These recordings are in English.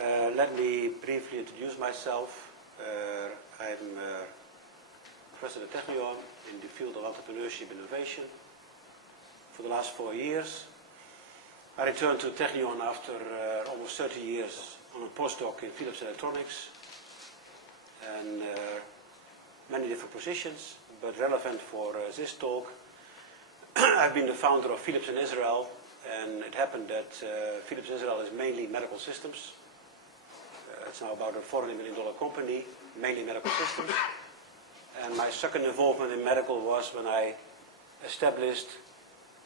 Let me briefly introduce myself. I'm Professor at Technion in the field of entrepreneurship innovation for the last 4 years. I returned to Technion after almost 30 years on a postdoc in Philips Electronics and many different positions, but relevant for this talk. I've been the founder of Philips in Israel, and it happened that Philips Israel is mainly medical systems. It's now about a $400 million company, mainly medical systems. And my second involvement in medical was when I established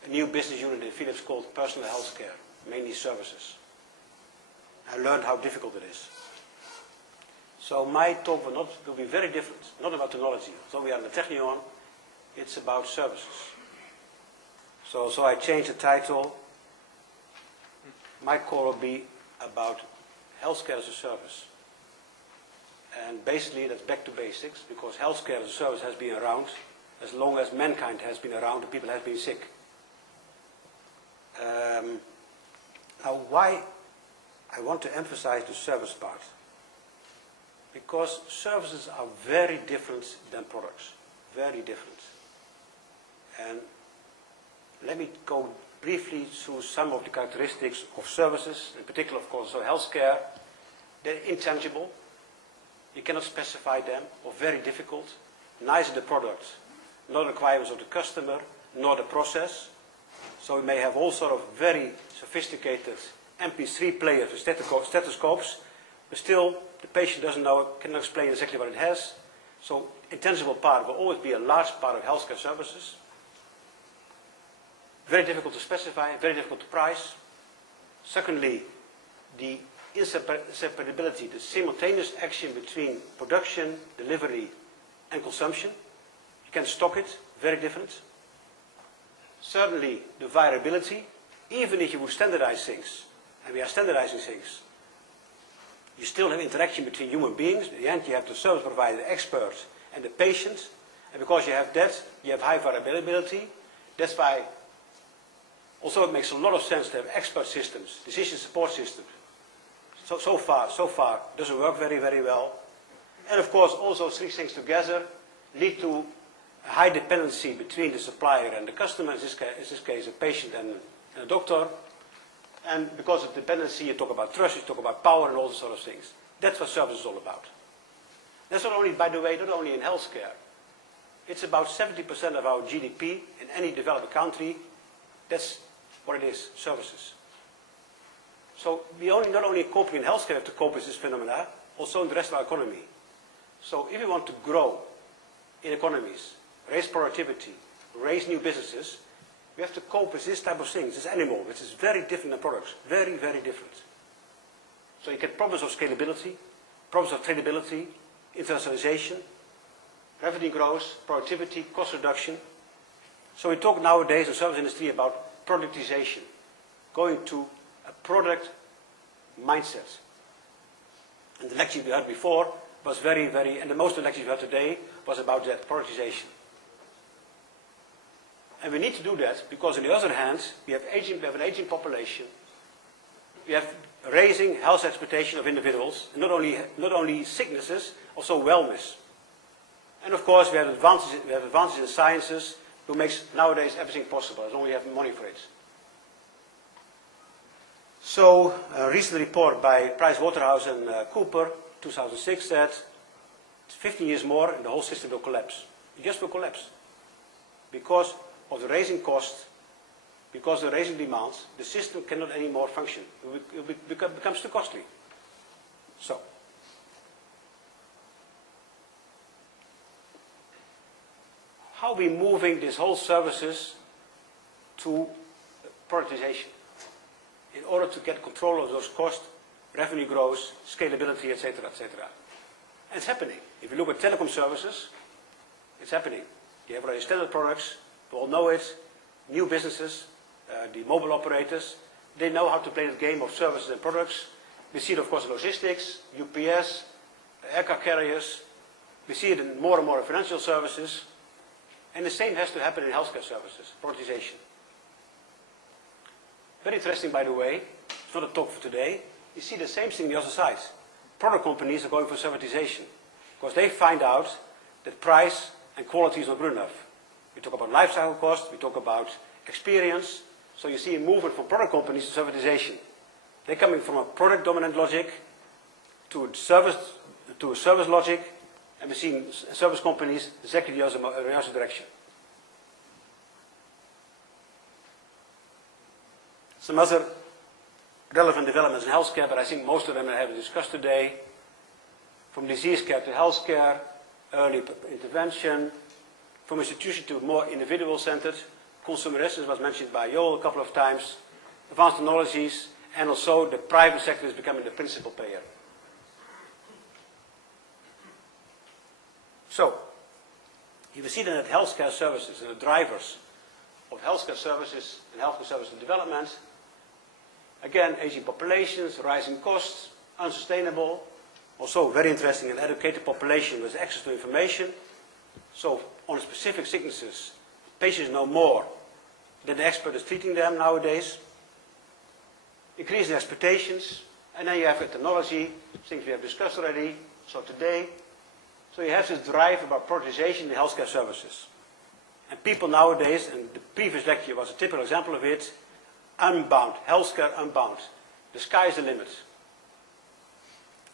a new business unit in Philips called personal health care, mainly services. I learned how difficult it is. So my talk will be very different, not about technology. Although we are in the Technion, it's about services. So I changed the title. My core will be about healthcare as a service. And basically that's back to basics, because healthcare as a service has been around as long as mankind has been around and people have been sick. Now why I want to emphasize the service part? Because services are very different than products. Very different. And let me go briefly through some of the characteristics of services, in particular, of course, so healthcare. They're intangible. You cannot specify them, or very difficult. Neither the product, nor the requirements of the customer, nor the process. So we may have all sort of very sophisticated MP3 players with stethoscopes, but still the patient doesn't know, cannot explain exactly what it has. So intangible part will always be a large part of healthcare services. Very difficult to specify, very difficult to price. Secondly, the inseparability, the simultaneous action between production, delivery, and consumption. You can stock it, very different. Certainly, the variability, even if you would standardize things, and we are standardizing things, you still have interaction between human beings. In the end, you have the service provider, the expert, and the patient. And because you have that, you have high variability. That's why also it makes a lot of sense to have expert systems, decision support systems. So far, doesn't work very, very well. And of course, all those three things together lead to a high dependency between the supplier and the customer, in this case a patient and a doctor. And because of dependency, you talk about trust, you talk about power and all those sort of things. That's what service is all about. That's not only, by the way, not only in healthcare. It's about 70% of our GDP in any developed country. That's what it is, services. So we not only coping in healthcare have to cope with this phenomena, also in the rest of our economy. So if we want to grow in economies, raise productivity, raise new businesses, we have to cope with this type of things, this animal, which is very different than products. Very, very different. So you get problems of scalability, problems of tradability, internationalization, revenue growth, productivity, cost reduction. So we talk nowadays in the service industry about productization, going to a product mindset. And the lecture we heard before was very, very, and the most of the lectures we heard today was about that, productization. And we need to do that because on the other hand, we have an aging population. We have raising health expectation of individuals, and not only sicknesses, also wellness. And of course, we have advances in sciences who makes nowadays everything possible, as long as you have money for it. So, a recent report by PricewaterhouseCoopers, 2006, said 15 years more and the whole system will collapse. It just will collapse. Because of the raising cost, because of the raising demands, the system cannot anymore function. It becomes too costly. So, how are we moving these whole services to productization in order to get control of those costs, revenue growth, scalability, etc., etc. And it's happening. If you look at telecom services, it's happening. You have already standard products, we all know it, new businesses, the mobile operators, they know how to play the game of services and products. We see it, of course, in logistics, UPS, aircraft carriers. We see it in more and more in financial services. And the same has to happen in healthcare services, productization. Very interesting, by the way, it's not a talk for today, you see the same thing on the other side. Product companies are going for servitization because they find out that price and quality is not good enough. We talk about life cycle cost, we talk about experience. So you see a movement from product companies to servitization. They're coming from a product dominant logic to a service logic, and we're seeing service companies exactly the other direction. Some other relevant developments in healthcare, but I think most of them I haven't discussed today. From disease care to healthcare, early intervention, from institution to more individual-centered. Consumerism was mentioned by Joel a couple of times. Advanced technologies, and also the private sector is becoming the principal payer. So, you will see then that healthcare services and the drivers of healthcare services and healthcare services development, again, aging populations, rising costs, unsustainable, also very interesting, an educated population with access to information. So, on specific sicknesses, patients know more than the expert is treating them nowadays. Increasing expectations, and then you have the technology, things we have discussed already, so today. So you have this drive about prioritization in healthcare services. And people nowadays, and the previous lecture was a typical example of it, unbound, healthcare unbound. The sky is the limit,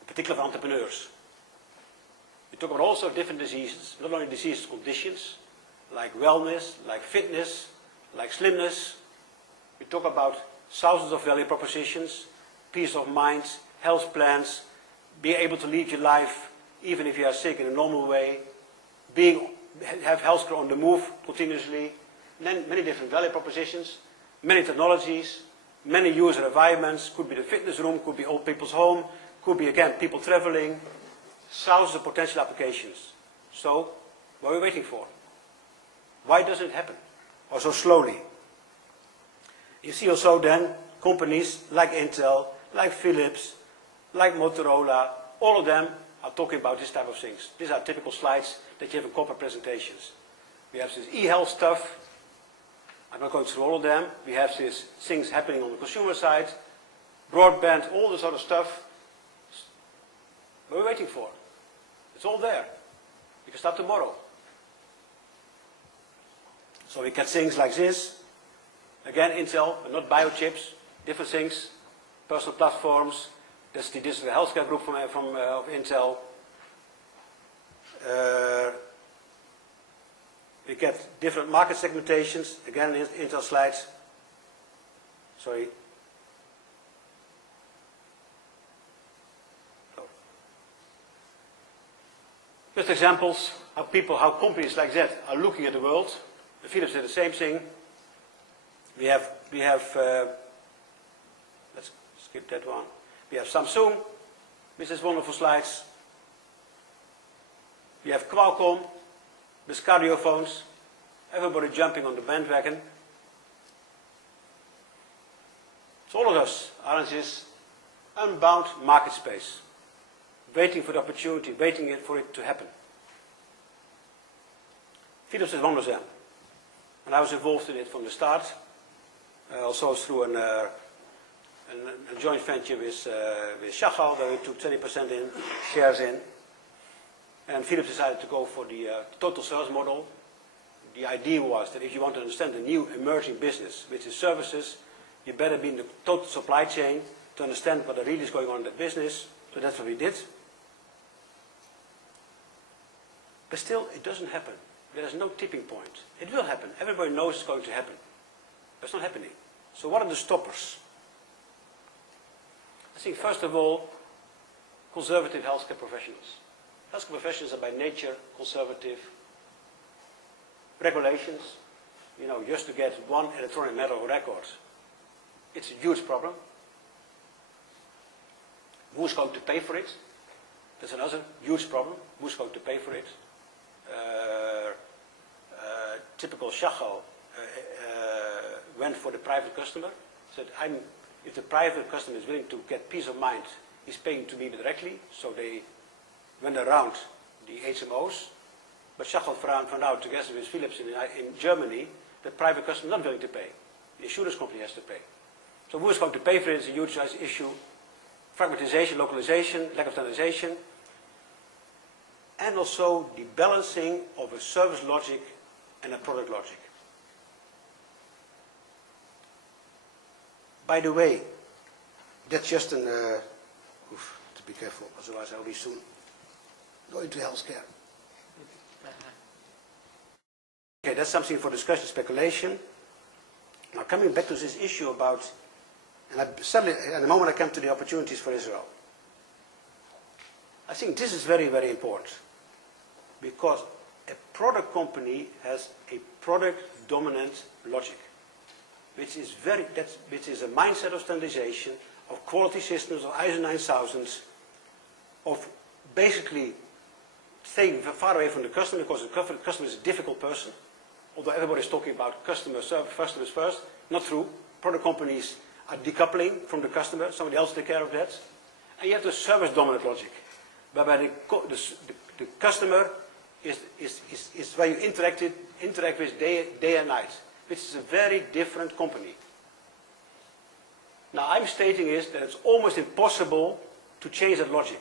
particularly for entrepreneurs. We talk about also different diseases, not only disease conditions, like wellness, like fitness, like slimness. We talk about thousands of value propositions, peace of mind, health plans, being able to lead your life even if you are sick in a normal way, have healthcare on the move continuously, many different value propositions, many technologies, many user environments, could be the fitness room, could be old people's home, could be again people traveling, thousands of potential applications. So, what are we waiting for? Why doesn't it happen? Or so slowly? You see also then companies like Intel, like Philips, like Motorola, all of them are talking about this type of things. These are typical slides that you have in corporate presentations. We have this e-health stuff. I'm not going through all of them. We have these things happening on the consumer side, broadband, all this other stuff. What are we waiting for? It's all there. You can start tomorrow. So we get things like this. Again, Intel, but not biochips, different things, personal platforms. This is the healthcare group of Intel. We get different market segmentations, again in Intel slides. Sorry. Just examples how companies like that are looking at the world. The Philips did the same thing. We have let's skip that one. We have Samsung with these wonderful slides. We have Qualcomm with cardio phones. Everybody jumping on the bandwagon. So all of us are in this unbound market space, waiting for the opportunity, waiting for it to happen. Philips is one of them. And I was involved in it from the start, also through a joint venture with Gaud, where we took 20% in, shares in. And Philips decided to go for the total sales model. The idea was that if you want to understand the new emerging business, which is services, you better be in the total supply chain to understand what really is going on in that business. So that's what we did. But still, it doesn't happen. There is no tipping point. It will happen. Everybody knows it's going to happen. But it's not happening. So what are the stoppers? I think, first of all, conservative healthcare professionals. Healthcare professionals are by nature conservative. Regulations, just to get one electronic medical record, it's a huge problem. Who's going to pay for it? That's another huge problem. Who's going to pay for it? Typical Gaud went for the private customer. Said, if the private customer is willing to get peace of mind, he's paying to me directly. So they went around the HMOs. But Gaud found out, together with Philips in Germany, that private customer is not willing to pay. The insurance company has to pay. So who is going to pay for it is a huge issue. fragmentization, localization, lack of standardization, and also the balancing of a service logic and a product logic. By the way, that's just an, to be careful, otherwise I'll be soon go into healthcare. Okay, that's something for discussion, speculation. Now coming back to this issue about, and suddenly, at the moment I come to the opportunities for Israel. I think this is very, very important, because a product company has a product dominant logic, which is a mindset of standardization, of quality systems, of ISO 9000, of basically staying far away from the customer, because the customer is a difficult person. Although everybody is talking about customers first, not true. Product companies are decoupling from the customer, somebody else take care of that. And you have the service dominant logic, whereby the customer is where you interact with day and night, which is a very different company. Now I'm stating is that it's almost impossible to change that logic,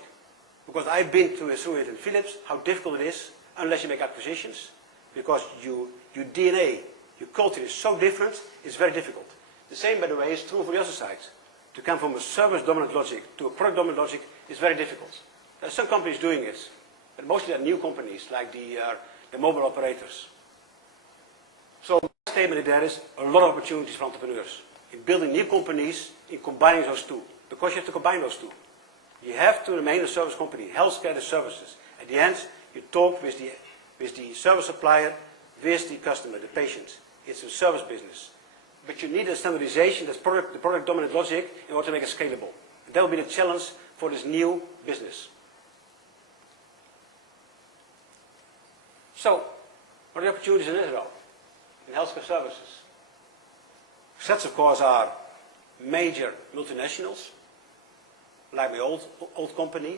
because I've been through it in Philips, how difficult it is, unless you make acquisitions, because your DNA, your culture is so different, it's very difficult. The same, by the way, is true for the other side. To come from a service dominant logic to a product dominant logic is very difficult. There are some companies doing it, but mostly they're new companies, like the mobile operators. So my statement there is a lot of opportunities for entrepreneurs in building new companies, in combining those two, because you have to combine those two. You have to remain a service company. Healthcare is services. At the end, you talk with the service supplier, with the customer, the patient. It's a service business. But you need a standardization, that's the product dominant logic, in order to make it scalable. And that will be the challenge for this new business. So, what are the opportunities in Israel, in healthcare services? Such, of course, are major multinationals, like my old company.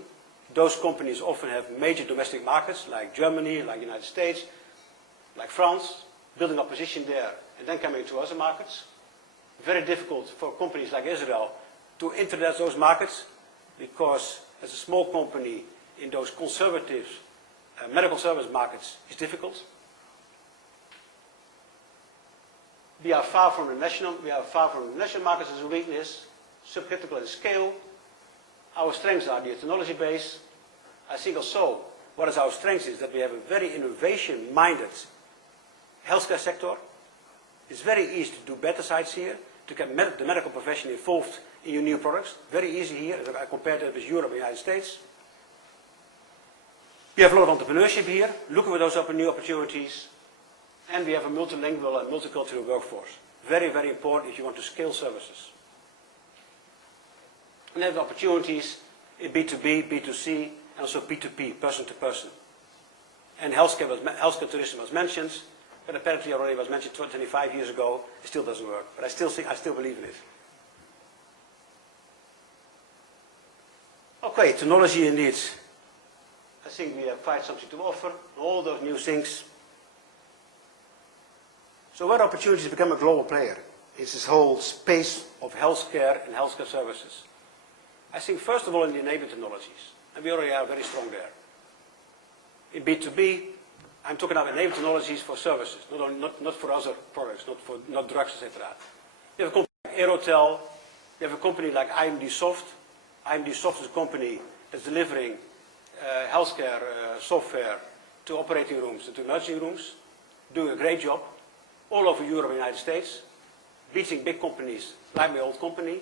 Those companies often have major domestic markets, like Germany, like the United States, like France, building a position there, and then coming to other markets. Very difficult for companies like Israel to enter those markets, because as a small company in those conservative medical service markets, it's difficult. We are far from the national markets as a weakness, subcritical in scale. Our strengths are the technology base. I think also what is our strength is that we have a very innovation-minded healthcare sector. It's very easy to do better sides here, to get the medical profession involved in your new products. Very easy here, if I compare that with Europe and the United States. We have a lot of entrepreneurship here, looking for those new opportunities. And we have a multilingual and multicultural workforce. Very, very important if you want to scale services. And have opportunities in B2B, B2C, and also P2P, person to person. And healthcare tourism was mentioned, but apparently already was mentioned 25 years ago. It still doesn't work, but I still believe in it. Okay, technology indeed. I think we have quite something to offer, all those new things. So what opportunities to become a global player is this whole space of healthcare and healthcare services. I think first of all in the enabling technologies, and we already are very strong there. In B2B, I'm talking about enabling technologies for services, not for other products, not drugs, etc. You have a company like Aerotel, you have a company like IMD Soft. IMD Soft is a company that's delivering healthcare software to operating rooms and to nursing rooms, doing a great job all over Europe and the United States, beating big companies like my old company.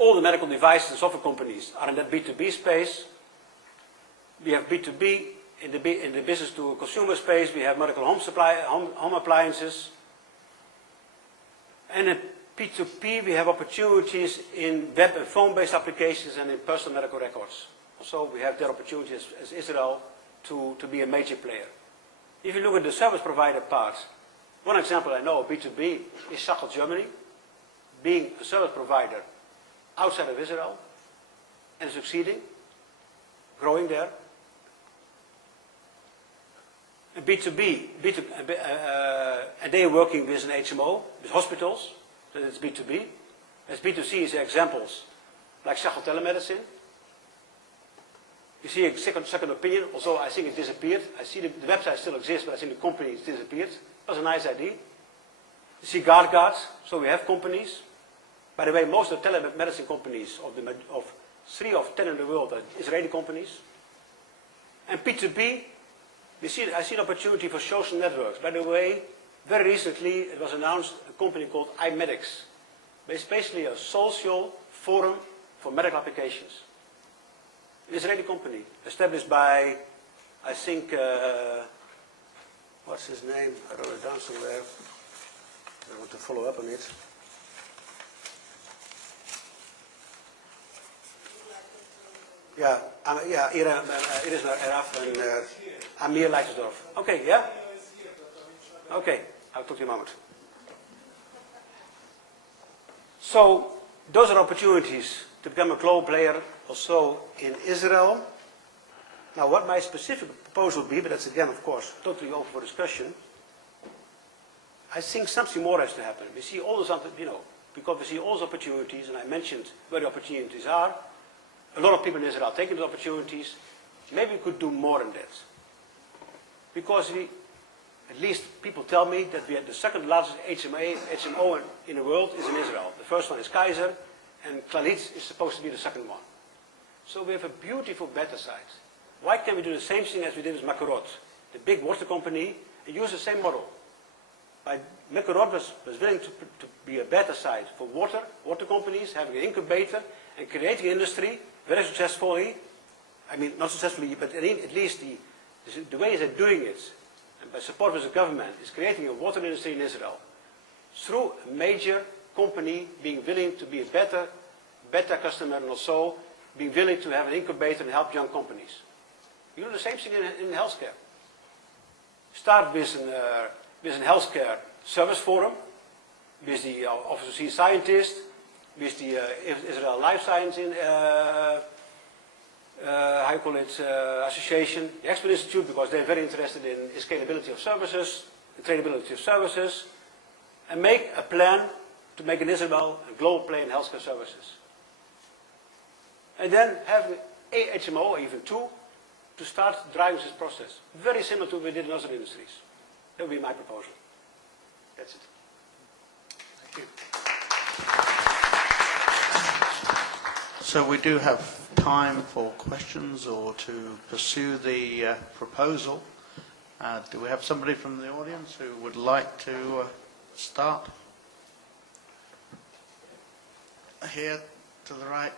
All the medical devices and software companies are in that B2B space. We have B2B in the business to consumer space. We have medical home appliances. And in P2P, we have opportunities in web and phone-based applications and in personal medical records. So we have their opportunities as Israel to be a major player. If you look at the service provider part, one example I know of B2B is Sachel, Germany, being a service provider outside of Israel and succeeding, growing there. And B2B, and they are working with an HMO, with hospitals, so it's B2B. As B2C is examples, like Sagel Telemedicine. You see a second opinion, although I think it disappeared. I see the website still exists, but I think the company has disappeared. It was a nice idea. You see Gaud, so we have companies. By the way, most of the telemedicine companies, of 3 of 10 in the world, are Israeli companies. And P2P, I see an opportunity for social networks. By the way, very recently it was announced a company called iMedics. It's basically a social forum for medical applications. An Israeli company, established by, I think, what's his name? I wrote it down somewhere. I want to follow up on it. Yeah, Iris Eraf and Amir Leitersdorf. Okay, yeah? Okay, I'll talk to you in a moment. So, those are opportunities to become a global player also in Israel. Now, what my specific proposal would be, but that's again, of course, totally open for discussion. I think something more has to happen. We see all those, because we see all those opportunities, and I mentioned where the opportunities are. A lot of people in Israel are taking those opportunities. Maybe we could do more than that. Because at least people tell me that we have the second largest HMO in the world is in Israel. The first one is Kaiser, and Clalit is supposed to be the second one. So we have a beautiful beta site. Why can't we do the same thing as we did with Makarot, the big water company, and use the same model? Makarot was willing to be a beta site for water companies, having an incubator, and creating industry very successfully. I mean, not successfully, but at least the way they're doing it, and by support with the government, is creating a water industry in Israel. Through a major company being willing to be a beta customer, and also being willing to have an incubator and help young companies. You do the same thing in healthcare. Start with a healthcare service forum, with the Office of Chief Scientist, with the Israel Life Science association, the Expert Institute, because they're very interested in scalability of services, the tradability of services, and make a plan to make in Israel a global player in healthcare services. And then have a HMO, or even 2, to start driving this process. Very similar to what we did in other industries. That would be my proposal. That's it. Thank you. So we do have time for questions or to pursue the proposal. Do we have somebody from the audience who would like to start? Here to the right.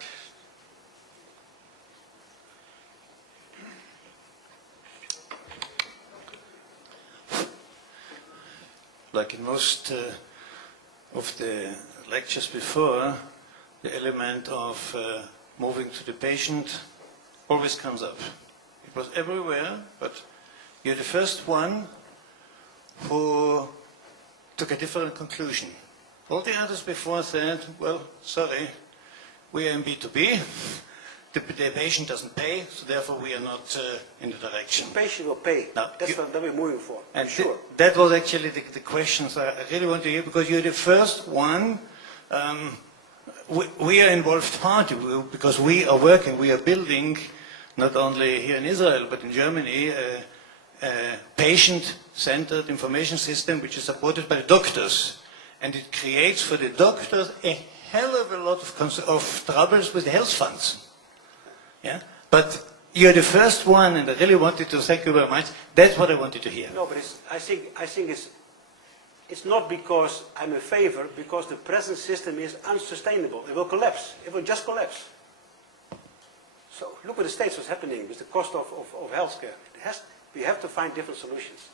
Like in most of the lectures before, the element of moving to the patient always comes up. It was everywhere, but you're the first one who took a different conclusion. All the others before said, well, sorry, we are in B2B. The patient doesn't pay, so therefore we are not in the direction. The patient will pay. Now, that's what we're moving for. And sure. That was actually the questions I really want to hear, because you're the first one. We are involved party because we are working, we are building, not only here in Israel, but in Germany, a patient-centered information system which is supported by the doctors. And it creates for the doctors a hell of a lot of troubles with the health funds. Yeah? But you're the first one, and I really wanted to thank you very much. That's what I wanted to hear. No, but I think it's not because I'm in favor, because the present system is unsustainable. It will collapse. It will just collapse. So look at the States what's happening with the cost of healthcare. We have to find different solutions.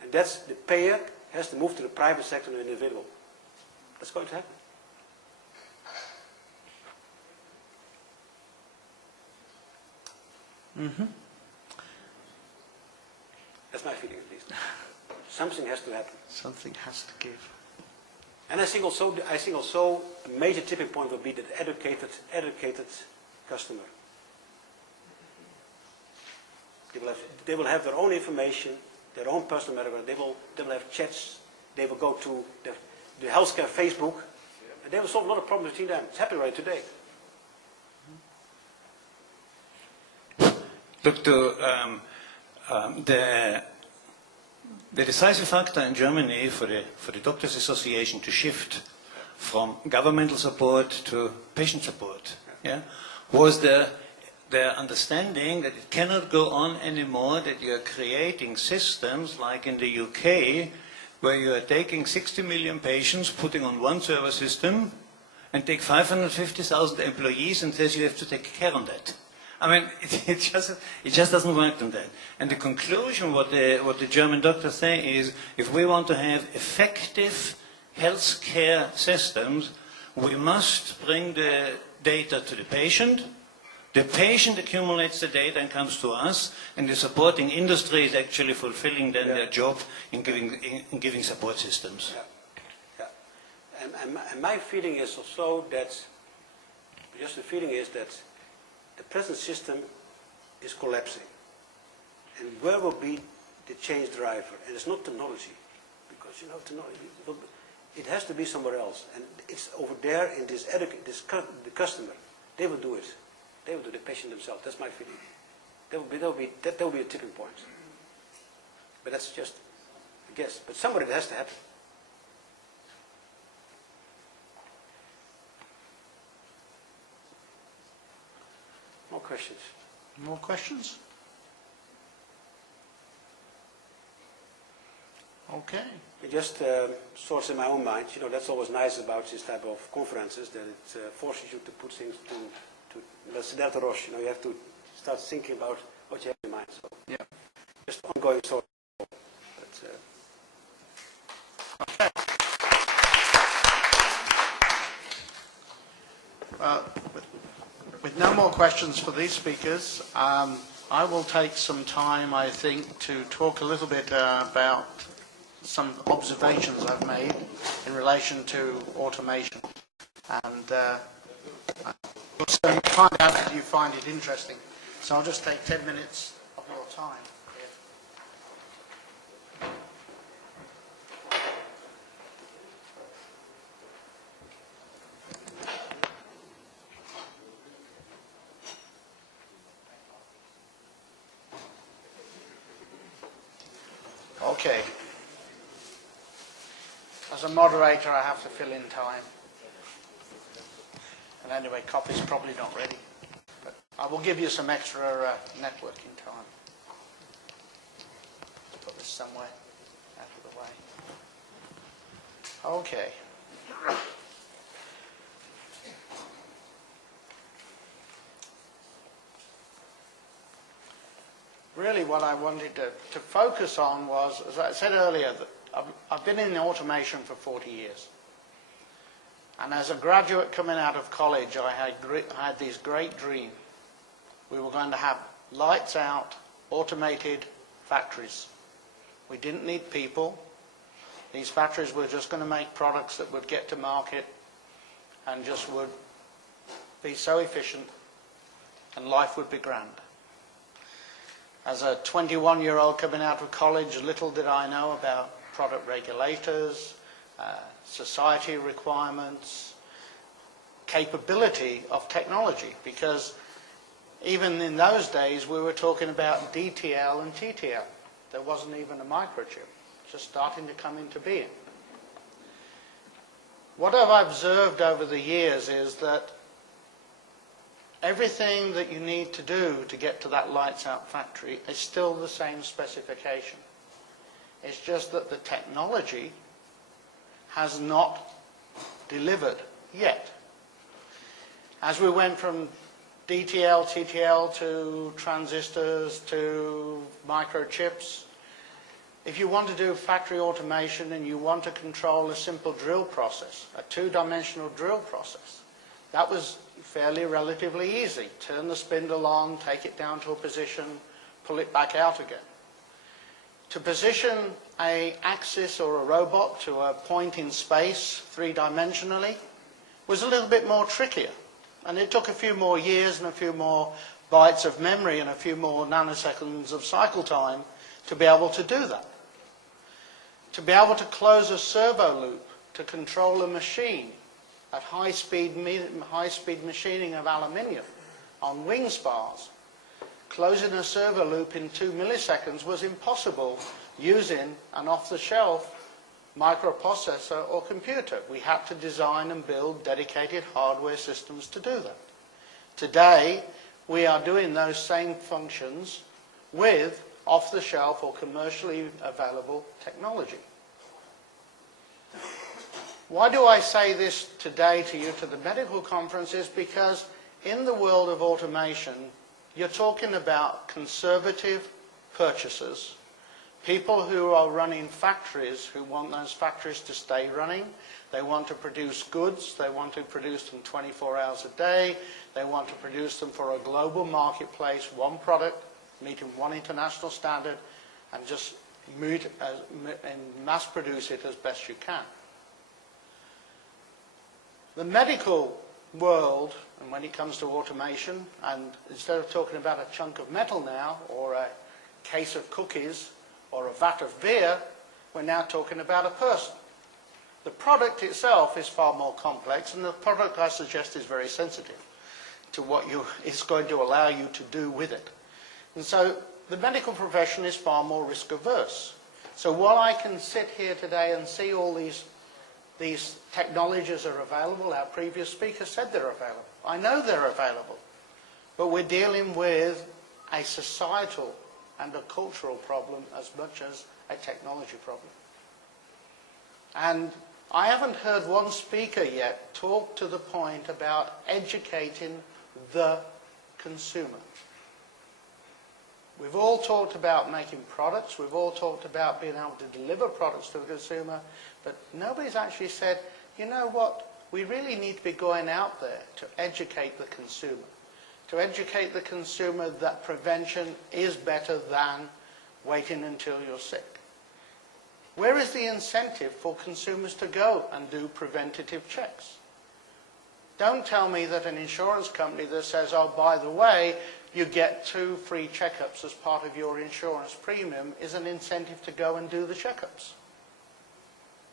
And that's the payer has to move to the private sector and the individual. That's going to happen. Mm-hmm. That's my feeling, at least. Something has to happen. Something has to give. And I think also a major tipping point will be the educated customer. They will have their own information, their own personal matter. They will have chats. They will go to the healthcare Facebook And they will solve a lot of problems between them. It's happening right today. Look, the decisive factor in Germany for the Doctors Association to shift from governmental support to patient support, was their understanding that it cannot go on anymore, that you are creating systems like in the UK, where you are taking 60 million patients, putting on one server system, and take 550,000 employees and says you have to take care of that. I mean, it just doesn't work on that. And the conclusion, what the German doctors say is, if we want to have effective healthcare systems, we must bring the data to the patient. The patient accumulates the data and comes to us, and the supporting industry is actually fulfilling then their job in giving support systems. Yeah. And my feeling is also that, just the feeling is that the present system is collapsing. And where will be the change driver? And it's not technology, because it has to be somewhere else. And it's over there in the customer. They will do it. They will do the patient themselves. That's my feeling. That will be a tipping point. But that's just a guess. But somewhere it has to happen. More questions? More questions? Okay. It just sorts in my own mind. That's always nice about this type of conferences, that it forces you to put things to Delta Roche. You have to start thinking about what you have in mind. So, yeah. Just ongoing sort of. Okay. With no more questions for these speakers, I will take some time, I think, to talk a little bit about some observations I've made in relation to automation. And you'll soon find out if you find it interesting. So I'll just take 10 minutes of your time. Okay. As a moderator, I have to fill in time. And anyway, coffee's probably not ready. But I will give you some extra networking time. Put this somewhere out of the way. Okay. Really what I wanted to focus on was, as I said earlier, that I've been in automation for 40 years. And as a graduate coming out of college, I had these great dreams. We were going to have lights out, automated factories. We didn't need people. These factories were just going to make products that would get to market and just would be so efficient, and life would be grand. As a 21-year-old coming out of college, little did I know about product regulators, society requirements, capability of technology, because even in those days we were talking about DTL and TTL. There wasn't even a microchip, just starting to come into being. What I've observed over the years is that everything that you need to do to get to that lights out factory is still the same specification. It's just that the technology has not delivered yet. As we went from DTL, TTL to transistors to microchips, if you want to do factory automation and you want to control a simple drill process, a two-dimensional drill process, that was fairly relatively easy. Turn the spindle on, take it down to a position, pull it back out again. To position an axis or a robot to a point in space three-dimensionally was a little bit more trickier. And it took a few more years and a few more bytes of memory and a few more nanoseconds of cycle time to be able to do that. To be able to close a servo loop to control a machine at high-speed machining of aluminium on wing spars. Closing a servo loop in 2 milliseconds was impossible using an off-the-shelf microprocessor or computer. We had to design and build dedicated hardware systems to do that. Today, we are doing those same functions with off-the-shelf or commercially available technology. Why do I say this today to you, to the medical conference, is because in the world of automation, you're talking about conservative purchasers, people who are running factories, who want those factories to stay running. They want to produce goods. They want to produce them 24 hours a day. They want to produce them for a global marketplace, one product, meeting one international standard, and just mass produce it as best you can. The medical world, and when it comes to automation, and instead of talking about a chunk of metal now, or a case of cookies, or a vat of beer, we're now talking about a person. The product itself is far more complex, and the product, I suggest, is very sensitive to what it's going to allow you to do with it. And so the medical profession is far more risk averse. So while I can sit here today and see all these technologies are available, our previous speaker said they're available. I know they're available. But we're dealing with a societal and a cultural problem as much as a technology problem. And I haven't heard one speaker yet talk to the point about educating the consumer. We've all talked about making products, we've all talked about being able to deliver products to the consumer, but nobody's actually said, you know what, we really need to be going out there to educate the consumer. To educate the consumer that prevention is better than waiting until you're sick. Where is the incentive for consumers to go and do preventative checks? Don't tell me that an insurance company that says, oh, by the way, you get 2 free checkups as part of your insurance premium is an incentive to go and do the checkups.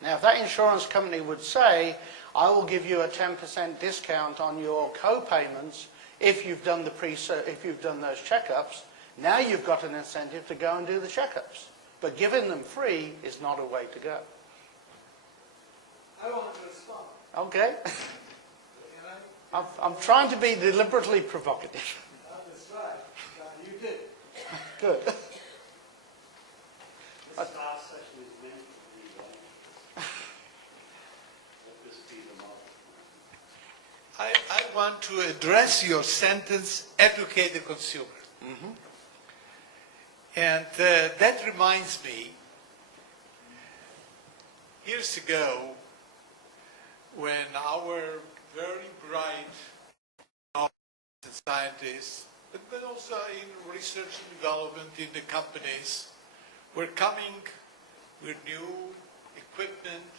Now, if that insurance company would say, I will give you a 10% discount on your co-payments if you've done those checkups, now you've got an incentive to go and do the checkups. But giving them free is not a way to go. I want to respond. Okay. I'm trying to be deliberately provocative. That's right. You did. Good. This last session is meant to be let this be the model. I want to address your sentence, educate the consumer. Mm-hmm. And that reminds me, years ago, when our very bright scientists, but also in research and development in the companies, were coming with new equipment,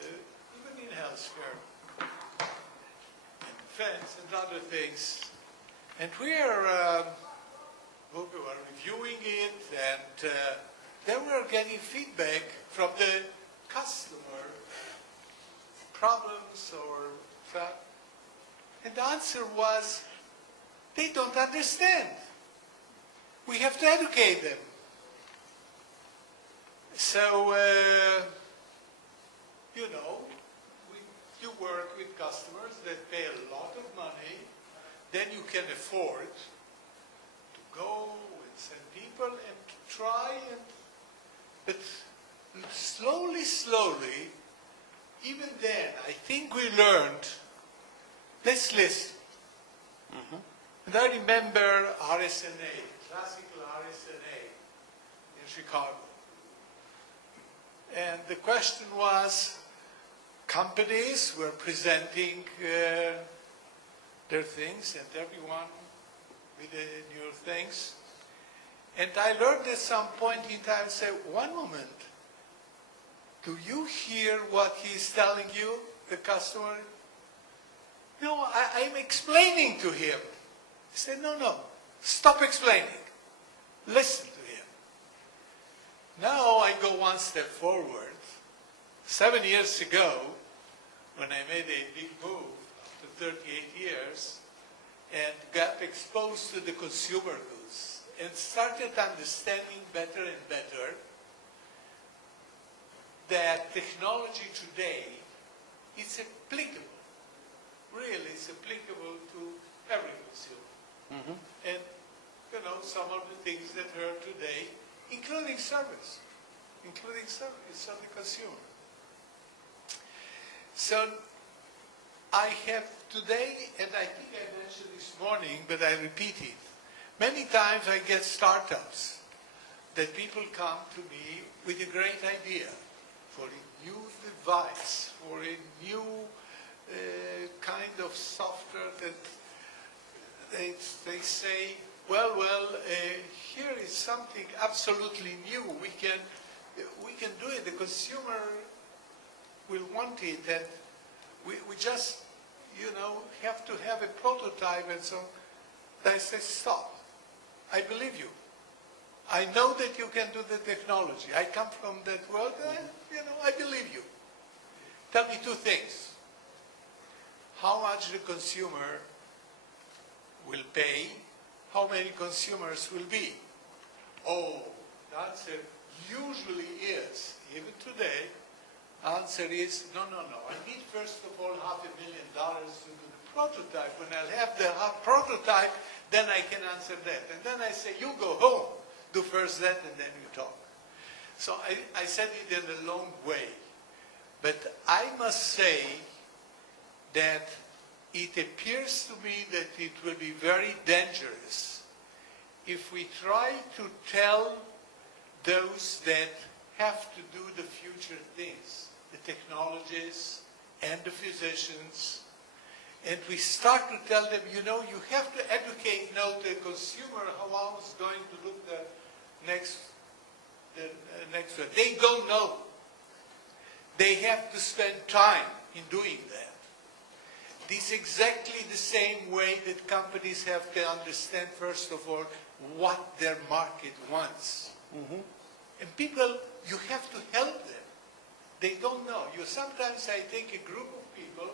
even in healthcare, and defense and other things. And we were reviewing it, and then we were getting feedback from the customer, problems or that. And the answer was, they don't understand. We have to educate them. So, you work with customers that pay a lot of money, then you can afford to go and send people and to try, but slowly, even then, I think we learned, let's listen. Mm-hmm. And I remember RSNA, classical RSNA in Chicago. And the question was, companies were presenting their things, and everyone with the new things. And I learned at some point in time, say, one moment, do you hear what he's telling you, the customer? No, I'm explaining to him. He said, no, stop explaining. Listen to him. Now I go one step forward. 7 years ago, when I made a big move after 38 years and got exposed to the consumer goods and started understanding better and better that technology today is applicable, really is applicable to every consumer. Mm-hmm. And, you know, some of the things that are today, including service of the consumer. So I have today, and I think I mentioned this morning, but I repeat it. Many times I get startups that people come to me with a great idea for a new device, for a new kind of software that they say, well, here is something absolutely new. We can do it. The consumer will want it, and we just, you know, have to have a prototype and so on. I say, stop. I believe you. I know that you can do the technology. I come from that world, and, you know, I believe you. Tell me two things. How much the consumer will pay? How many consumers will be? Oh, the answer usually is, even today, answer is, no. I need first of all $500,000 to do the prototype. When I'll have the prototype, then I can answer that. And then I say, you go home, do first that, and then you talk. So I said it in a long way. But I must say that it appears to me that it will be very dangerous if we try to tell those that have to do the future things, the technologists and the physicians, and we start to tell them, you know, you have to educate now the consumer how it's going to look the next one. They don't know. They have to spend time in doing that. This is exactly the same way that companies have to understand, first of all, what their market wants. Mm-hmm. And people, you have to help them. They don't know. Sometimes I take a group of people,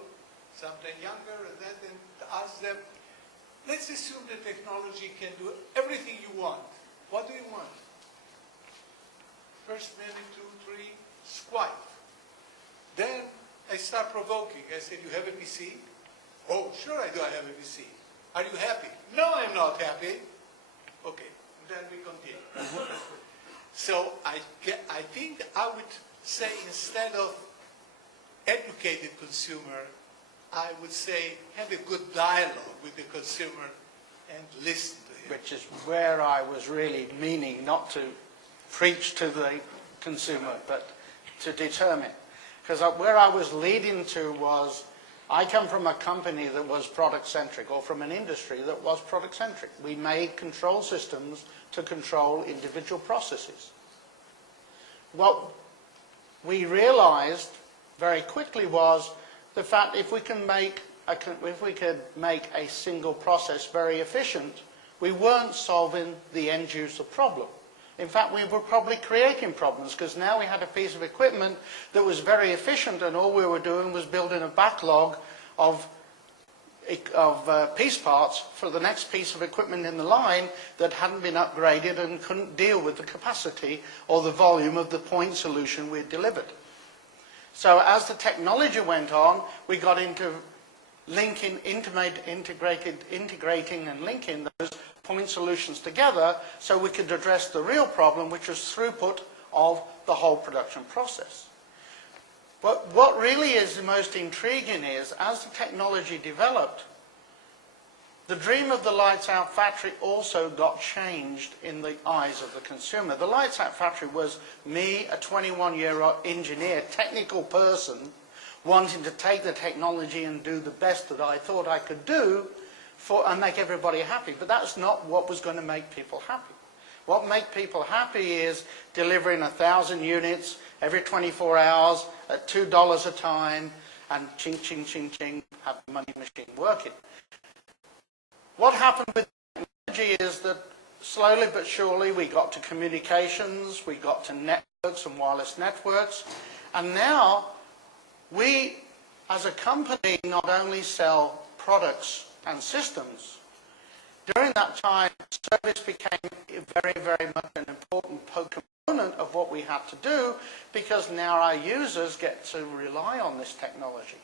sometimes younger and that, and ask them, let's assume the technology can do everything you want. What do you want? First minute, 2, 3, swipe. Then I start provoking. I said, you have a PC? Oh, sure I do, I have a PC. Are you happy? No, I'm not happy. Okay, then we continue. So I think I would say, instead of educated consumer, I would say have a good dialogue with the consumer and listen to him. Which is where I was really meaning not to preach to the consumer, but to determine. Because where I was leading to was, I come from a company that was product-centric, or from an industry that was product-centric. We made control systems to control individual processes. What we realized very quickly was the fact if we could make a single process very efficient, we weren't solving the end user problem. In fact, we were probably creating problems, because now we had a piece of equipment that was very efficient, and all we were doing was building a backlog of piece parts for the next piece of equipment in the line that hadn't been upgraded and couldn't deal with the capacity or the volume of the point solution we had delivered. So as the technology went on, we got into integrating and linking those point solutions together so we could address the real problem, which was throughput of the whole production process. But what really is the most intriguing is, as the technology developed, the dream of the lights out factory also got changed in the eyes of the consumer. The lights out factory was me, a 21-year-old engineer, technical person, wanting to take the technology and do the best that I thought I could do and make everybody happy. But that's not what was going to make people happy. What make people happy is delivering 1,000 units every 24 hours at $2 a time, and ching, ching, ching, ching, have the money machine working. What happened with technology is that slowly but surely we got to communications, we got to networks and wireless networks, and now we as a company, not only sell products and systems, during that time, service became very, very much an important component of what we had to do, because now our users get to rely on this technology.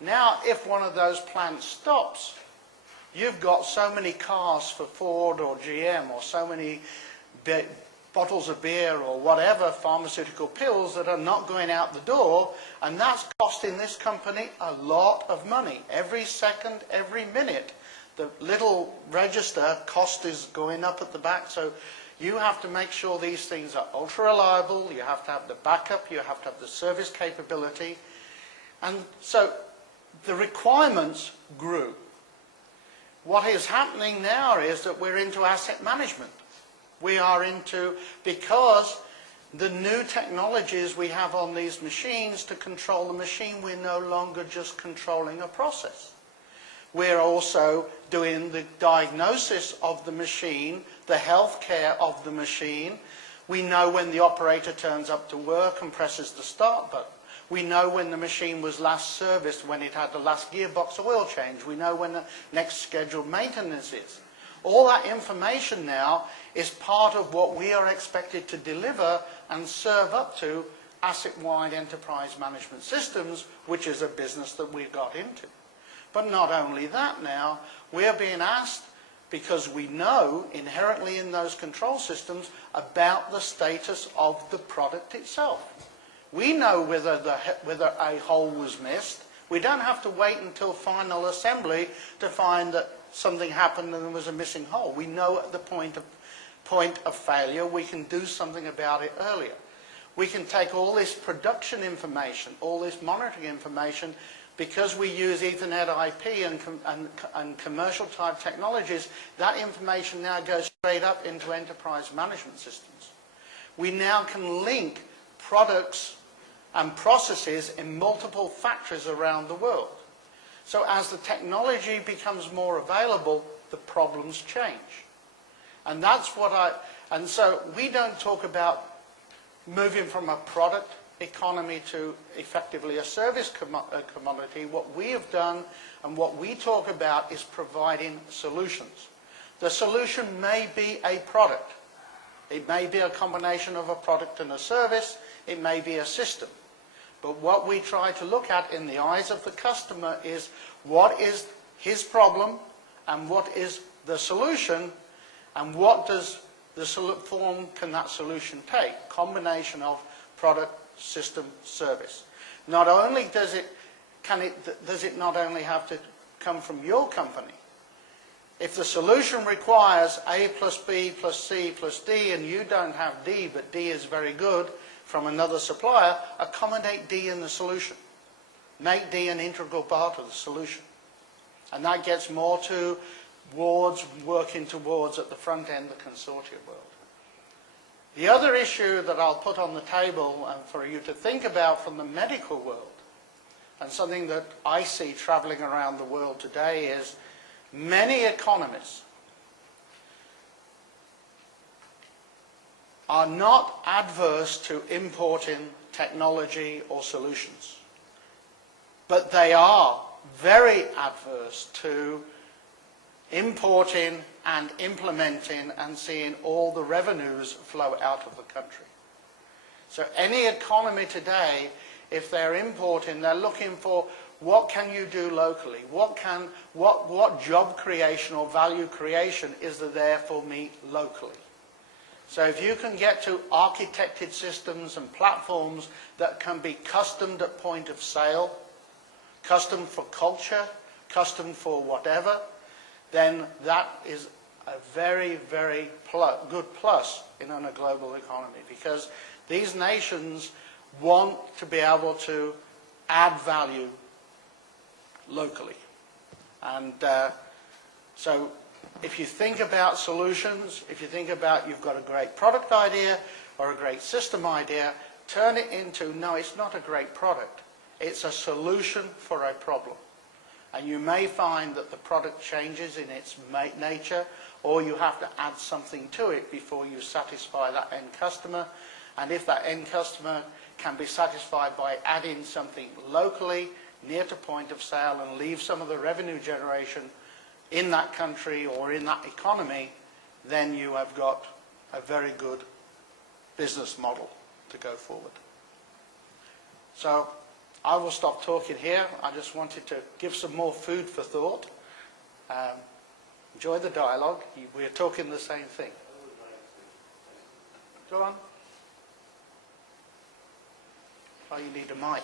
Now, if one of those plants stops, you've got so many cars for Ford or GM, or so many bottles of beer or whatever, pharmaceutical pills that are not going out the door, and that's costing this company a lot of money. Every second, every minute, the little register cost is going up at the back, so you have to make sure these things are ultra reliable, you have to have the backup, you have to have the service capability, and so the requirements grew. What is happening now is that we're into asset management. We are into, because the new technologies we have on these machines to control the machine, we're no longer just controlling a process. We're also doing the diagnosis of the machine, the health care of the machine. We know when the operator turns up to work and presses the start button. We know when the machine was last serviced, when it had the last gearbox oil change. We know when the next scheduled maintenance is. All that information now is part of what we are expected to deliver and serve up to asset-wide enterprise management systems, which is a business that we got into. But not only that now, we are being asked, because we know inherently in those control systems, about the status of the product itself. We know whether a hole was missed. We don't have to wait until final assembly to find that something happened and there was a missing hole. We know at the point of failure, we can do something about it earlier. We can take all this production information, all this monitoring information, because we use Ethernet IP and commercial type technologies, that information now goes straight up into enterprise management systems. We now can link products and processes in multiple factories around the world. So as the technology becomes more available, the problems change. And that's what and so we don't talk about moving from a product economy to effectively a service commodity. What we have done and what we talk about is providing solutions. The solution may be a product. It may be a combination of a product and a service. It may be a system. But what we try to look at in the eyes of the customer is what is his problem and what is the solution, and what does the form can that solution take? Combination of product, system, service. Not only does it not only have to come from your company. If the solution requires A plus B plus C plus D, and you don't have D, but D is very good from another supplier, accommodate D in the solution. Make D an integral part of the solution. And that gets more towards working towards, at the front end, the consortia world. The other issue that I'll put on the table and for you to think about from the medical world, and something that I see traveling around the world today, is many economists are not adverse to importing technology or solutions, but they are very adverse to importing and implementing and seeing all the revenues flow out of the country. So any economy today, if they're importing, they're looking for what can you do locally? What job creation or value creation is there for me locally? So if you can get to architected systems and platforms that can be customed at point of sale, custom for culture, custom for whatever, then that is a very, very good plus in a global economy, because these nations want to be able to add value locally. And so if you think about solutions, if you think about you've got a great product idea or a great system idea, turn it into, no, it's not a great product. It's a solution for a problem. And you may find that the product changes in its nature, or you have to add something to it before you satisfy that end customer. And if that end customer can be satisfied by adding something locally, near to point of sale and leave some of the revenue generation in that country or in that economy, then you have got a very good business model to go forward. So I will stop talking here. I just wanted to give some more food for thought. Enjoy the dialogue. We're talking the same thing. Go on. Oh, you need a mic.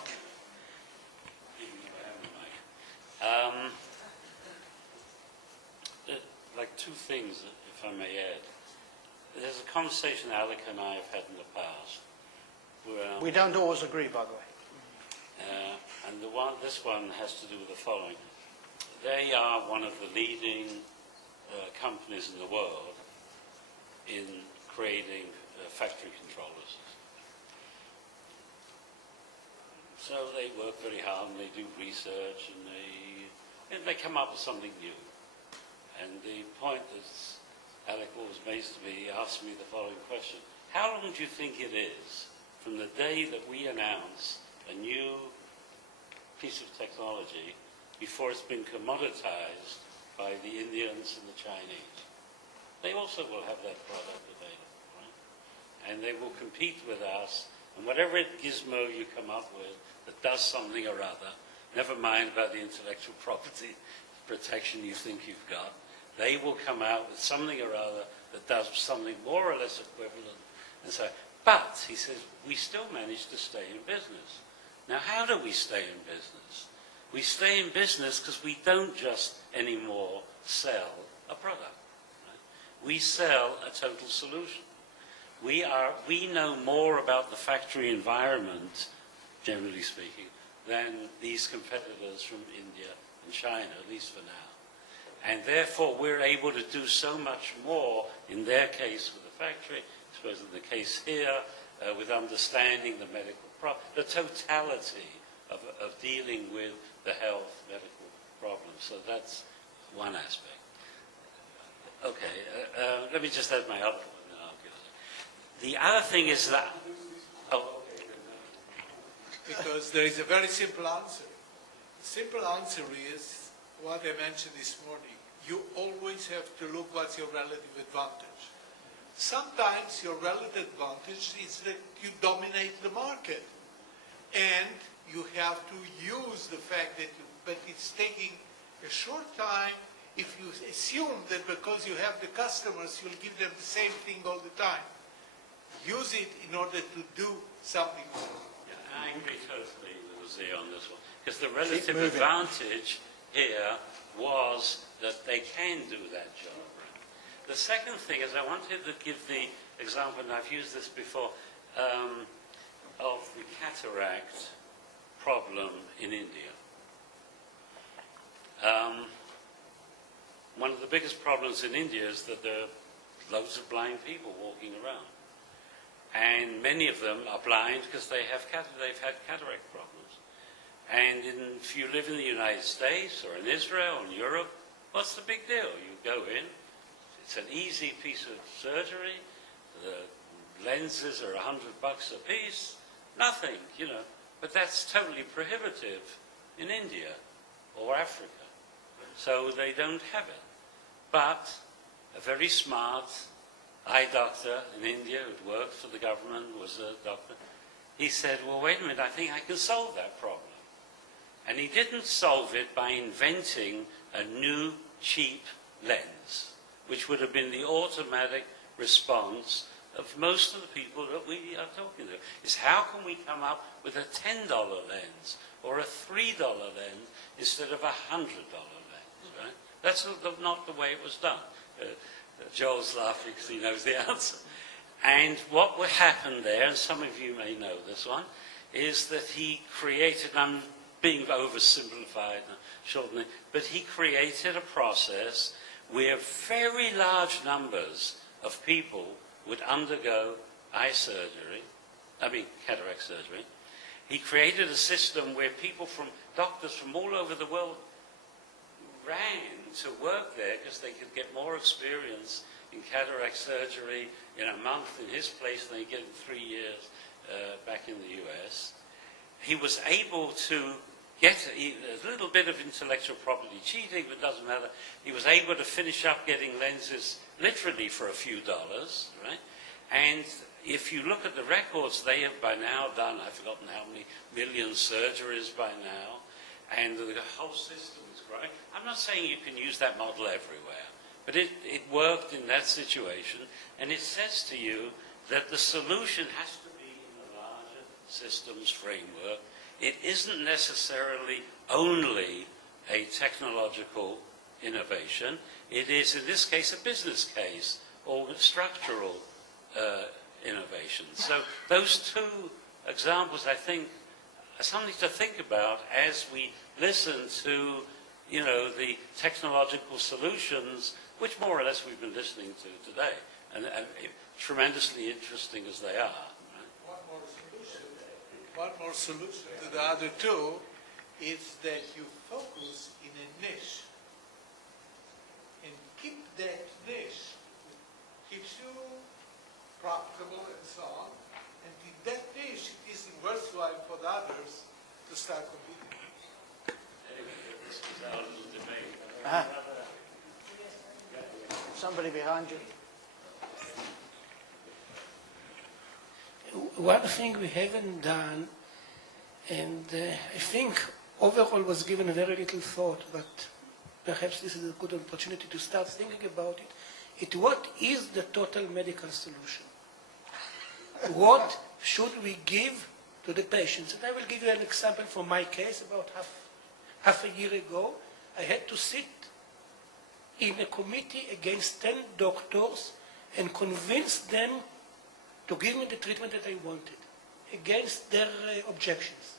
Like two things, if I may add. There's a conversation Alec and I have had in the past. Where, We don't always agree, by the way. and this one has to do with the following. They are one of the leading companies in the world in creating factory controllers. So they work very hard and they do research and they come up with something new. And the point that Alec always makes to me, he asks me the following question. How long do you think it is from the day that we announce a new piece of technology before it's been commoditized by the Indians and the Chinese? They also will have that product available, right? And they will compete with us, and whatever gizmo you come up with that does something or other, never mind about the intellectual property protection you think you've got, they will come out with something or other that does something more or less equivalent. And so, but, he says, we still manage to stay in business. Now, how do we stay in business? We stay in business because we don't just anymore sell a product. Right? We sell a total solution. We know more about the factory environment, generally speaking, than these competitors from India and China, at least for now. And therefore, we're able to do so much more, in their case with the factory, I suppose in the case here, with understanding the medical the totality of dealing with the health medical problems. So that's one aspect. Okay, let me just add my other one, and I'll give it. The other thing is that... Oh, okay. Because there is a very simple answer. The simple answer is what I mentioned this morning. You always have to look what's your relative advantage. Sometimes your relative advantage is that you dominate the market. And you have to use the fact that but it's taking a short time if you assume that because you have the customers, you'll give them the same thing all the time. Use it in order to do something. Yeah, I agree totally with Jose on this one. Because the relative advantage here was that they can do that job. The second thing is I wanted to give the example, and I've used this before, of the cataract problem in India. One of the biggest problems in India is that there are loads of blind people walking around. And many of them are blind because they've had cataract problems. And if you live in the United States or in Israel or in Europe, what's the big deal? You go in, it's an easy piece of surgery, the lenses are $100 a piece, nothing, you know. But that's totally prohibitive in India or Africa. So they don't have it. But a very smart eye doctor in India who'd worked for the government, was a doctor, he said, well, wait a minute, I think I can solve that problem. And he didn't solve it by inventing a new cheap lens, which would have been the automatic response of most of the people that we are talking to. Is how can we come up with a $10 lens or a $3 lens instead of a $100 lens, right? That's not the way it was done. Joel's laughing because he knows the answer. And what would happen there, and some of you may know this one, is that he created, I'm being oversimplified and shortening, but he created a process where very large numbers of people would undergo cataract surgery. He created a system where doctors from all over the world ran to work there because they could get more experience in cataract surgery in a month in his place than they get in 3 years back in the US. He was able to a little bit of intellectual property cheating, but doesn't matter. He was able to finish up getting lenses literally for a few dollars, right? And if you look at the records, they have by now done, I've forgotten how many million surgeries by now, and the whole system is growing. I'm not saying you can use that model everywhere, but it worked in that situation, and it says to you that the solution has to be in the larger systems framework. It isn't necessarily only a technological innovation. It is, in this case, a business case or structural innovation. So those two examples, I think, are something to think about as we listen to, you know, the technological solutions, which more or less we've been listening to today, and tremendously interesting as they are. One more solution to the other two is that you focus in a niche and keep that niche. Keeps you profitable and so on. And in that niche, it is worthwhile for the others to start competing. Anyway, this is our little debate. Somebody behind you. One thing we haven't done, and I think overall was given very little thought, but perhaps this is a good opportunity to start thinking about it. What is the total medical solution? What should we give to the patients? And I will give you an example from my case. About half a year ago, I had to sit in a committee against 10 doctors and convince them to give me the treatment that I wanted, against their objections.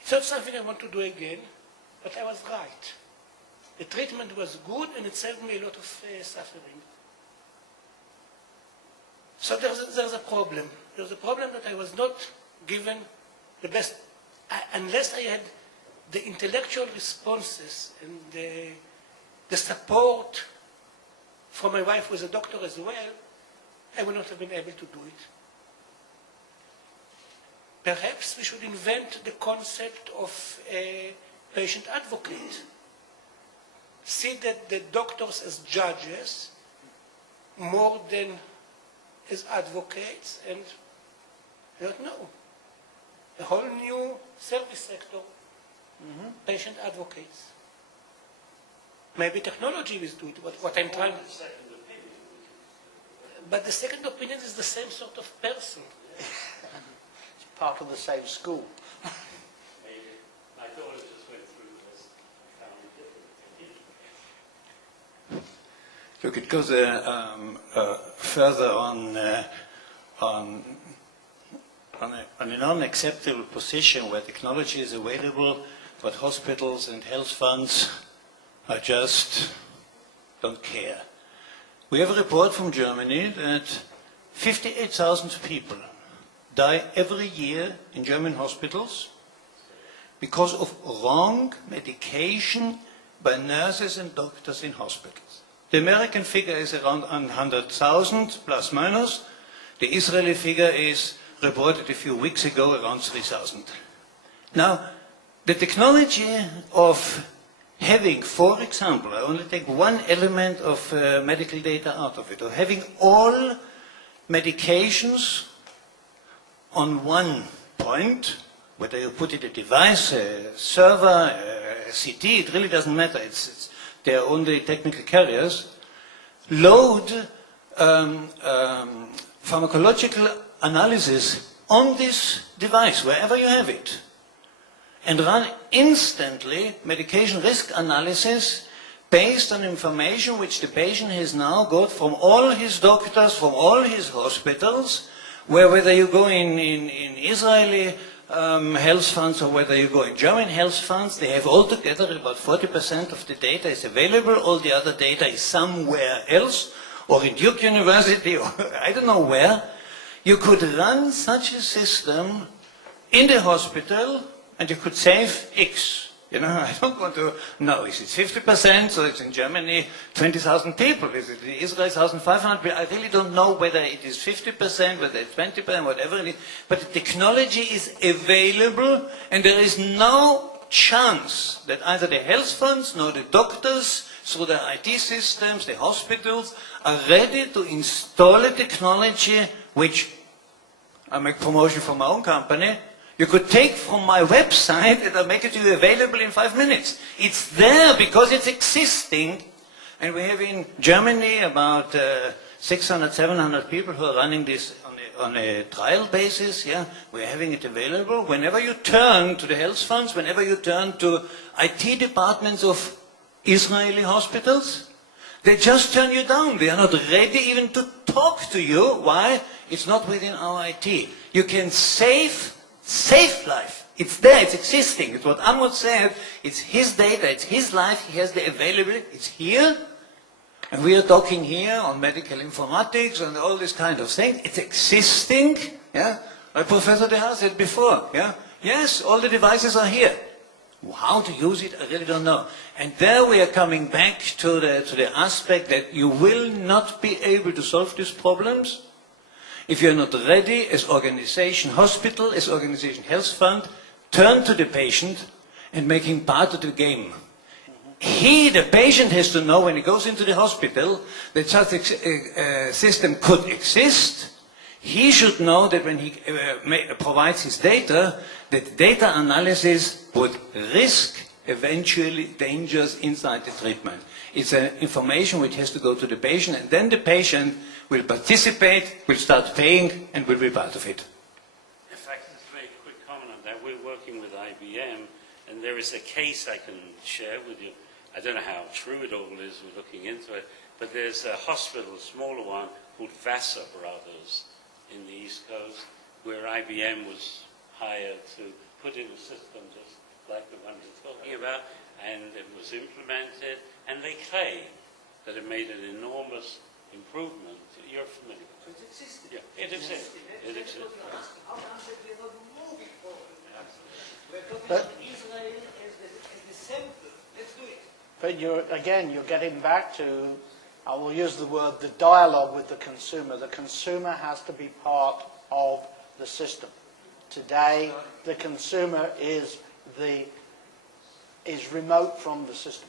It's not something I want to do again, but I was right. The treatment was good, and it saved me a lot of suffering. So there's a problem. There's a problem that I was not given the best, unless I had the intellectual responses and the support from my wife, who is a doctor as well, I would not have been able to do it. Perhaps we should invent the concept of a patient advocate. See that the doctors as judges more than as advocates, and I don't know, a whole new service sector, patient advocates. Maybe technology will do it, what I'm trying to... But the second opinion is the same sort of person. It's part of the same school. Maybe. My daughter just went through this. I found it different. Look, it goes further on an unacceptable position where technology is available, but hospitals and health funds are just don't care. We have a report from Germany that 58,000 people die every year in German hospitals because of wrong medication by nurses and doctors in hospitals. The American figure is around 100,000 plus minus. The Israeli figure is reported a few weeks ago around 3,000. Now, the technology of having, for example, I only take one element of medical data out of it, of having all medications on one point, whether you put it a device, a server, a CT, it really doesn't matter. They are only technical carriers. Load pharmacological analysis on this device, wherever you have it, and run instantly medication risk analysis based on information which the patient has now got from all his doctors, from all his hospitals, where whether you go in Israeli health funds or whether you go in German health funds, they have altogether about 40% of the data is available, all the other data is somewhere else, or in Duke University, or I don't know where. You could run such a system in the hospital, and you could save X You know, I don't want to know, is it 50%, so it's in Germany 20,000 people, is it in Israel 1,500? I really don't know whether it is 50%, whether it's 20%, whatever it is. But the technology is available, and there is no chance that either the health funds nor the doctors, through the IT systems, the hospitals, are ready to install a technology which, I make promotion for my own company, you could take from my website and I'll make it to you available in 5 minutes. It's there because it's existing. And we have in Germany about 600, 700 people who are running this on a trial basis. Yeah, we're having it available. Whenever you turn to the health funds, whenever you turn to IT departments of Israeli hospitals, they just turn you down. They are not ready even to talk to you. Why? It's not within our IT. You can save life. It's there, it's existing. It's what Amos said. It's his data, it's his life. He has the availability. It's here. And we are talking here on medical informatics and all this kind of thing. It's existing. Yeah? Like Professor De Haan said before. Yeah? Yes, all the devices are here. How to use it, I really don't know. And there we are coming back to the aspect that you will not be able to solve these problems if you're not ready as organization hospital, as organization health fund, turn to the patient and make him part of the game. The patient has to know when he goes into the hospital that such a system could exist. He should know that when he provides his data, that data analysis would risk eventually dangers inside the treatment. It's information which has to go to the patient, and then the patient will participate, will start paying, and will be part of it. In fact, just a very quick comment on that. We're working with IBM, and there is a case I can share with you. I don't know how true it all is, we're looking into it, but there's a hospital, a smaller one, called Vassar Brothers in the East Coast, where IBM was hired to put in a system just like the one you're talking about, and it was implemented, and they claim that it made an enormous improvement. You're familiar with it. So it existed. Yeah, it exists. It exists. How come that we are not moving forward? We're talking But- about Israel as the sample. Let's do it. But you're getting back to, I will use the word, the dialogue with the consumer. The consumer has to be part of the system. Today, the consumer is remote from the system.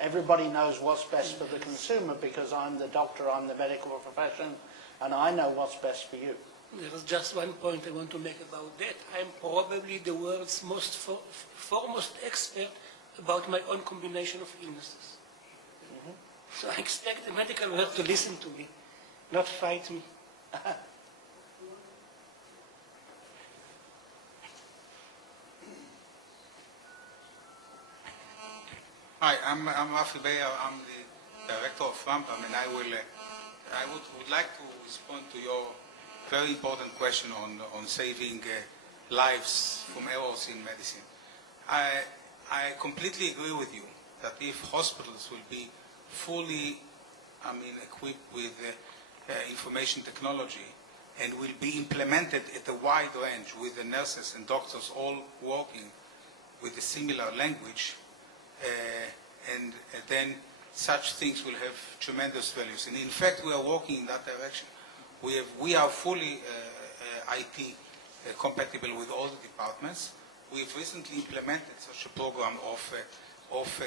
Everybody knows what's best for the consumer because I'm the doctor, I'm the medical profession, and I know what's best for you. There's just one point I want to make about that. I'm probably the world's most foremost expert about my own combination of illnesses. So I expect the medical world to listen to me, not fight me. Hi, I'm Rafi Beyer. I'm the director of Rampam, and I would like to respond to your very important question on saving lives from errors in medicine. I completely agree with you that if hospitals will be fully, equipped with information technology and will be implemented at a wide range with the nurses and doctors all working with a similar language, and then such things will have tremendous values. And in fact, we are working in that direction. We are fully IT compatible with all the departments. We've recently implemented such a program of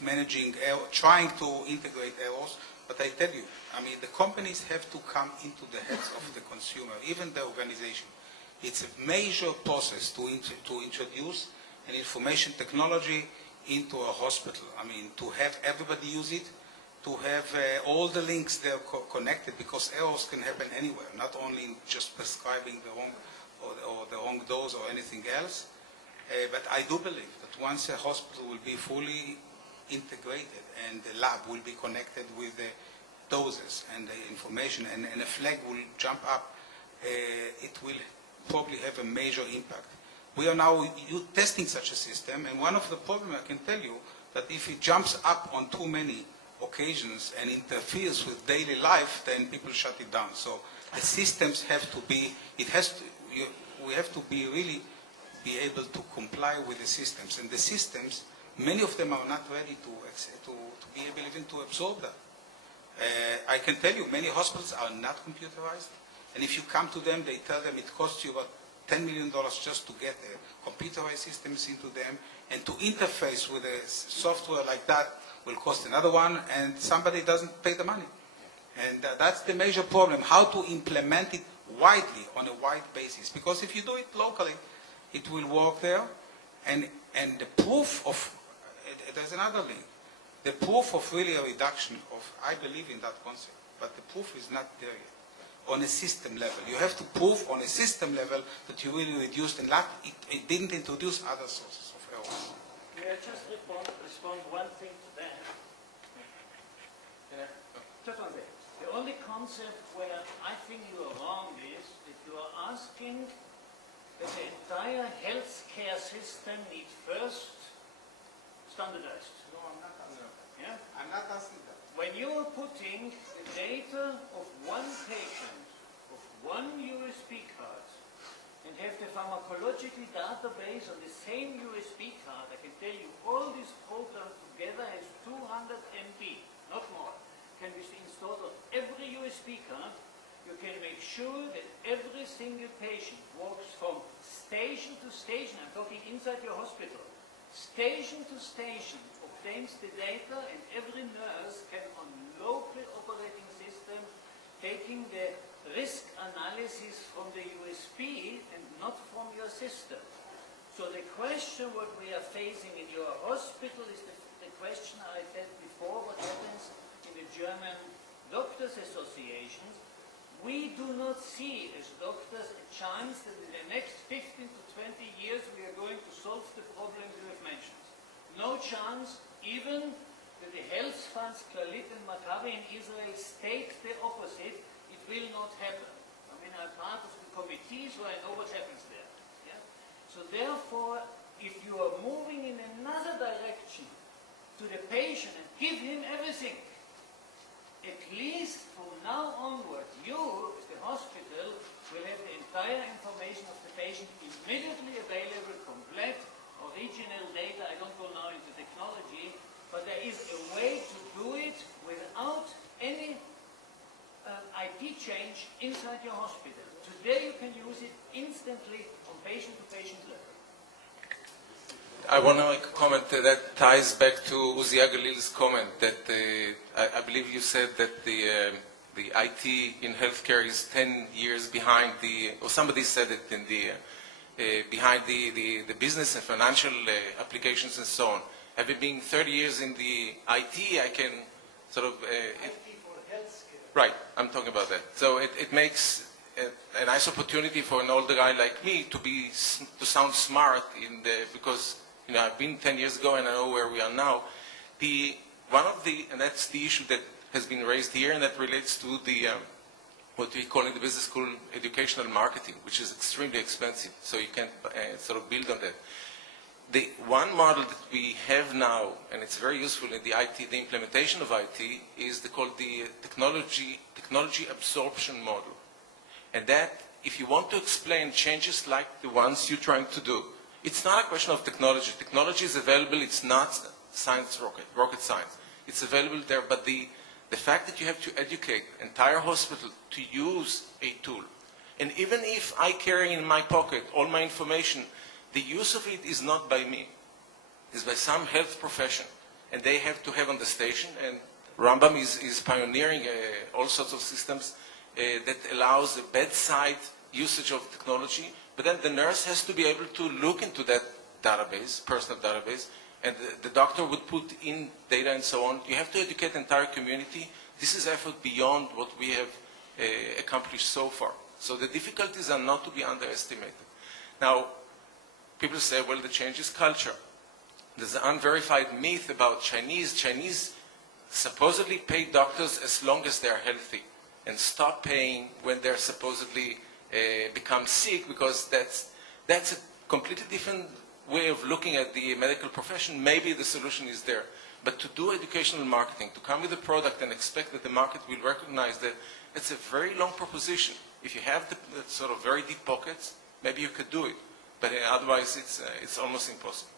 managing, trying to integrate errors. But I tell you, the companies have to come into the heads of the consumer, even the organization. It's a major process to introduce an information technology into a hospital. To have everybody use it, to have all the links there connected, because errors can happen anywhere, not only in just prescribing the wrong or the wrong dose or anything else. But I do believe that once a hospital will be fully integrated and the lab will be connected with the doses and the information, and a flag will jump up, it will probably have a major impact. We are now testing such a system, and one of the problems I can tell you that if it jumps up on too many occasions and interferes with daily life, then people shut it down. So the systems have to be, we have to be really be able to comply with the systems. And the systems, many of them are not ready to be able even to absorb that. I can tell you, many hospitals are not computerized. And if you come to them, they tell them it costs you about $10 million just to get computerized systems into them. And to interface with a software like that will cost another one, and somebody doesn't pay the money. And that's the major problem, how to implement it widely, on a wide basis. Because if you do it locally, it will work there. And the proof of, there's another link, the proof of really a reduction of, I believe in that concept, but the proof is not there yet. On a system level. You have to prove on a system level that you really reduced, and it didn't introduce other sources of errors. May I just respond one thing to that? Just one thing. The only concept where I think you are wrong is that you are asking that the entire healthcare system needs first standardized. No, I'm not asking that. Yeah? I'm not asking that. When you are putting the data of one patient, of one USB card, and have the pharmacological database on the same USB card, I can tell you all these programs together has 200 MB, not more, can be installed on every USB card. You can make sure that every single patient walks from station to station, I'm talking inside your hospital, station to station, obtains the data, and every nurse can on local operating system taking the risk analysis from the USB and not from your system. So the question what we are facing in your hospital is the question I said before, what happens in the German Doctors Associations. We do not see as doctors a chance that in the next 15 to 20 years we are going to solve the problems you have mentioned. No chance, even that the health funds, Clalit and Maccabi in Israel state the opposite, it will not happen. I mean, I'm part of the committees where I know what happens there. Yeah? So therefore, if you are moving in another direction to the patient and give him everything, at least from now onward, you, as the hospital, will have the entire information of the patient immediately available, complete, original data. I don't go now into technology, but there is a way to do it without any IT change inside your hospital. Today you can use it instantly on patient-to-patient level. I want to make a comment that ties back to Uzi Agalil's comment that I believe you said that the IT in healthcare is 10 years behind or somebody said it in behind the business and financial applications and so on. Having been 30 years in the IT, I can sort of... IT for healthcare. Right, I'm talking about that. So it makes a nice opportunity for an older guy like me to sound smart because I've been 10 years ago and I know where we are now. And that's the issue that has been raised here, and that relates to what we call in the business school educational marketing, which is extremely expensive. So you can't sort of build on that. The one model that we have now, and it's very useful in the IT, the implementation of IT, is called the technology absorption model. And that, if you want to explain changes like the ones you're trying to do, it's not a question of technology. Technology is available. It's not rocket science. It's available there. But the fact that you have to educate the entire hospital to use a tool, and even if I carry in my pocket all my information, the use of it is not by me. It's by some health profession. And they have to have on the station. And Rambam is pioneering all sorts of systems that allows the bedside usage of technology. But then the nurse has to be able to look into that database, personal database, and the doctor would put in data and so on. You have to educate the entire community. This is effort beyond what we have accomplished so far. So the difficulties are not to be underestimated. Now, people say, well, the change is culture. There's an unverified myth about Chinese. Chinese supposedly pay doctors as long as they're healthy and stop paying when they're supposedly become sick, because that's a completely different way of looking at the medical profession. Maybe the solution is there. But to do educational marketing, to come with a product and expect that the market will recognize that, it's a very long proposition. If you have the sort of very deep pockets, maybe you could do it. but otherwise it's almost impossible.